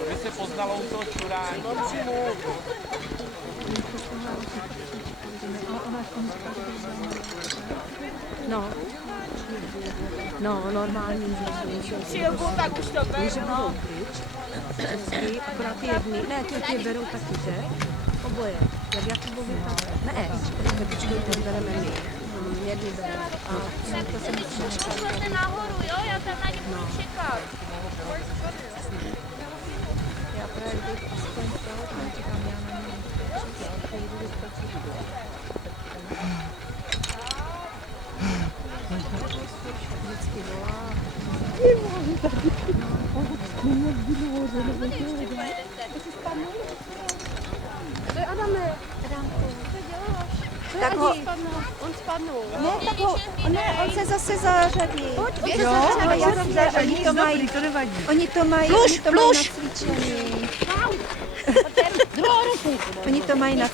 Aby se poznalo u toho čurání. No, normální Přijel tak už to že budou pryč, vždycky, akorát ty jedny, ne, ty berou taky, že? Oboje, jak Jakubovi tak. Ne, počkej, ten bereme my. Jedny bereme. Tak to jsem šlete nahoru, jo? Já tam na ně budu čekat. Já právě bych aspoň toho tam čekám, já na něj čekám, který budu stačit. Vždycky volá. To je Adame. Adamku. Co děláš? Tak ho, On spadnul. ne, tak ho, ne, on se zase zařadí. Pojď, On se zařadí, oni to mají Pluš, pluš. nacvičený. Oni to mají nacvičený.